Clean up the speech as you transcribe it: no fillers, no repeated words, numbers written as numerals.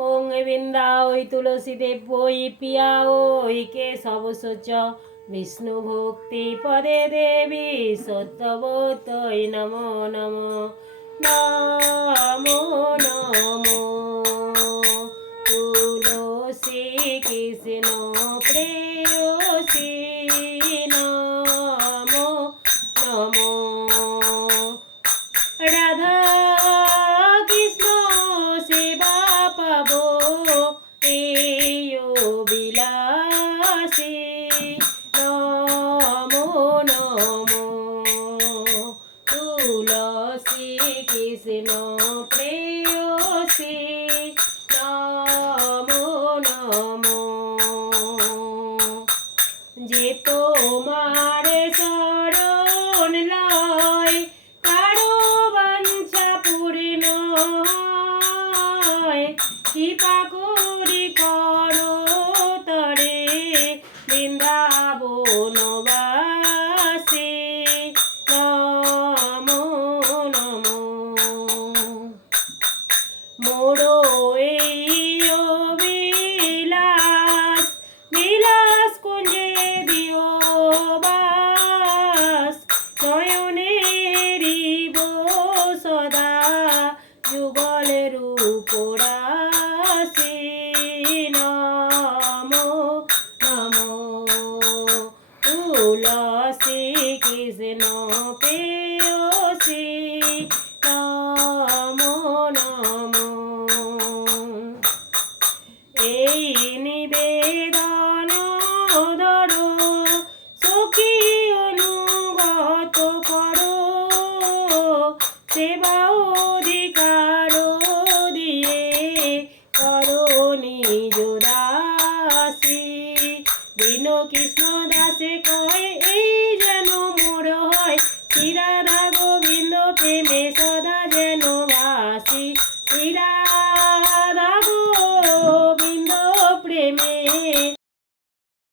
ওং বৃন্দা ওই তুলসী দেব ওই পিয়া ওই কেশবসচ বিষ্ণু ভক্তি পদে দেবী সত্যবতৈ নমো নমো নমো নমো তুলসী কৃষ্ণ প্রেয়সী নমো নমো রাধা কৃষ্ণ সেবা পাবো প্রিয় বিলাসী নমো নমো তুলসী কৃষ্ণ প্রেয়সী নমো নমো যে তোমার শরণ লয় কারো বাঞ্ছা পূর্ণ হয় কৃপা করি করো তরে বৃন্দাবনবাসী নমো নমো মোড়ো এই বিলাস বিলাস কুঞ্জে দিও বাস নয়নেরি সদা যুগলের উপরা